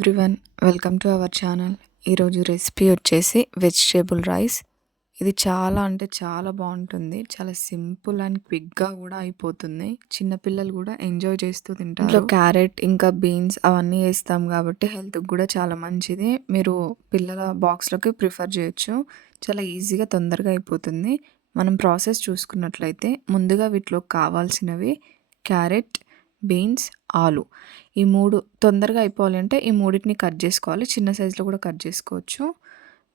Everyone, welcome to our channel. ఈరోజు recipe వచ్చేసి vegetable rice. ఇది చాలా అంటే చాలా బాగుంటుంది. చాలా సింపుల్ అండ్ క్విక్గా కూడా అయిపోతుంది. చిన్నపిల్లలు కూడా ఎంజాయ్ చేస్తూ తింటారు. ఇంట్లో క్యారెట్ ఇంకా బీన్స్ అవన్నీ వేస్తాం కాబట్టి హెల్త్కి కూడా చాలా మంచిది. మీరు పిల్లల బాక్స్లోకి ప్రిఫర్ చేయొచ్చు. చాలా ఈజీగా తొందరగా అయిపోతుంది. మనం ప్రాసెస్ చూసుకున్నట్లయితే ముందుగా వీటిలో కావాల్సినవి క్యారెట్, బీన్స్, ఆలు. ఈ 3 తొందరగా అయిపోవాలి అంటే ఈ మూడిటిని కట్ చేసుకోవాలి. చిన్న సైజులో కూడా కట్ చేసుకోవచ్చు.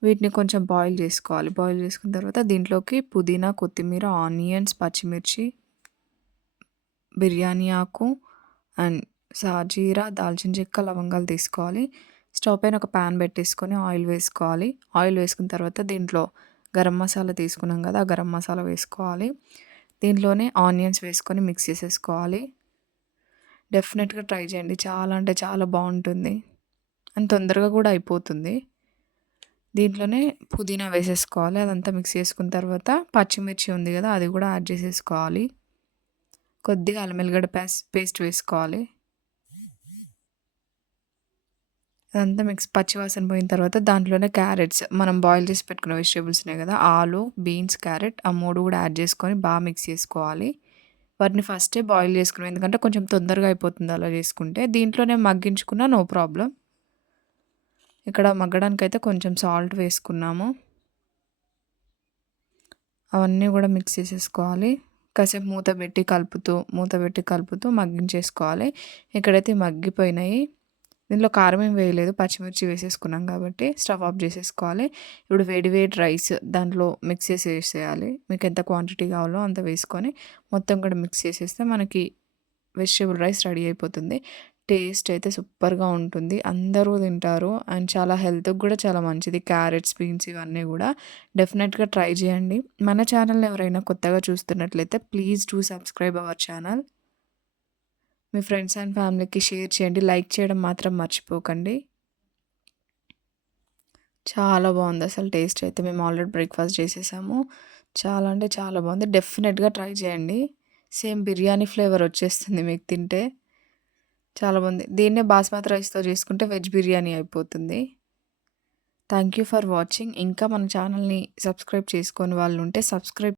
వీటిని కొంచెం బాయిల్ చేసుకోవాలి. బాయిల్ చేసుకున్న తర్వాత దీంట్లోకి పుదీనా, కొత్తిమీర, ఆనియన్స్, పచ్చిమిర్చి, బిర్యానీ ఆకు అండ్ సాజీరా, దాల్చిన చెక్క, లవంగాలు తీసుకోవాలి. స్టవ్ పైన ఒక ప్యాన్ పెట్టేసుకొని ఆయిల్ వేసుకోవాలి. ఆయిల్ వేసుకున్న తర్వాత దీంట్లో గరం మసాలా తీసుకున్నాం కదా, ఆ గరం మసాలా వేసుకోవాలి. దీంట్లోనే ఆనియన్స్ వేసుకొని మిక్స్ చేసేసుకోవాలి. డెఫినెట్గా ట్రై చేయండి. చాలా అంటే చాలా బాగుంటుంది అండ్ తొందరగా కూడా అయిపోతుంది. దీంట్లోనే పుదీనా వేసేసుకోవాలి. అదంతా మిక్స్ చేసుకున్న తర్వాత పచ్చిమిర్చి ఉంది కదా, అది కూడా యాడ్ చేసేసుకోవాలి. కొద్దిగా అల్లం వెల్లిగడ్డ పేస్ట్ వేసుకోవాలి. అదంతా పచ్చివాసన పోయిన తర్వాత దాంట్లోనే క్యారెట్స్, మనం బాయిల్ చేసి పెట్టుకున్న వెజిటేబుల్స్ ఉన్నాయి కదా, ఆలు, బీన్స్, క్యారెట్, ఆ 3 కూడా యాడ్ చేసుకొని బాగా మిక్స్ చేసుకోవాలి. వాటిని ఫస్టే బాయిల్ చేసుకున్నాం, ఎందుకంటే కొంచెం తొందరగా అయిపోతుంది అలా చేసుకుంటే. దీంట్లోనే మగ్గించుకున్నా నో ప్రాబ్లం. ఇక్కడ మగ్గడానికైతే కొంచెం సాల్ట్ వేసుకున్నాము. అవన్నీ కూడా మిక్స్ చేసేసుకోవాలి. కాసేపు మూత పెట్టి కలుపుతూ మగ్గించేసుకోవాలి. ఇక్కడైతే మగ్గిపోయినాయి. దీంట్లో కారం ఏం వేయలేదు, పచ్చిమిర్చి వేసేసుకున్నాం కాబట్టి స్టవ్ ఆఫ్ చేసేసుకోవాలి. ఇప్పుడు వేడి వేడి రైస్ దాంట్లో మిక్స్ చేసి వేసేయాలి. మీకు ఎంత క్వాంటిటీ కావాలో అంత వేసుకొని మొత్తం కూడా మిక్స్ చేసేస్తే మనకి వెజిటేబుల్ రైస్ రెడీ అయిపోతుంది. టేస్ట్ అయితే సూపర్గా ఉంటుంది. అందరూ తింటారు అండ్ చాలా హెల్త్కి కూడా చాలా మంచిది. క్యారెట్స్, బీన్స్ ఇవన్నీ కూడా డెఫినెట్గా ట్రై చేయండి. మన ఛానల్ని ఎవరైనా కొత్తగా చూస్తున్నట్లయితే please do subscribe our channel. Me friends and ఫ్యామిలీకి షేర్ చేయండి. లైక్ చేయడం మాత్రం మర్చిపోకండి. చాలా బాగుంది అసలు టేస్ట్ అయితే. మేము ఆల్రెడీ బ్రేక్ఫాస్ట్ చేసేసాము. చాలా అంటే చాలా బాగుంది. డెఫినెట్గా ట్రై చేయండి. సేమ్ బిర్యానీ ఫ్లేవర్ వచ్చేస్తుంది మీకు తింటే. చాలా బాగుంది. దీన్నే బాస్మతి రైస్తో చేసుకుంటే వెజ్ బిర్యానీ అయిపోతుంది. Thank you for watching. ఇంకా మన ఛానల్ని సబ్స్క్రైబ్ చేసుకొని వాళ్ళు ఉంటే సబ్స్క్రైబ్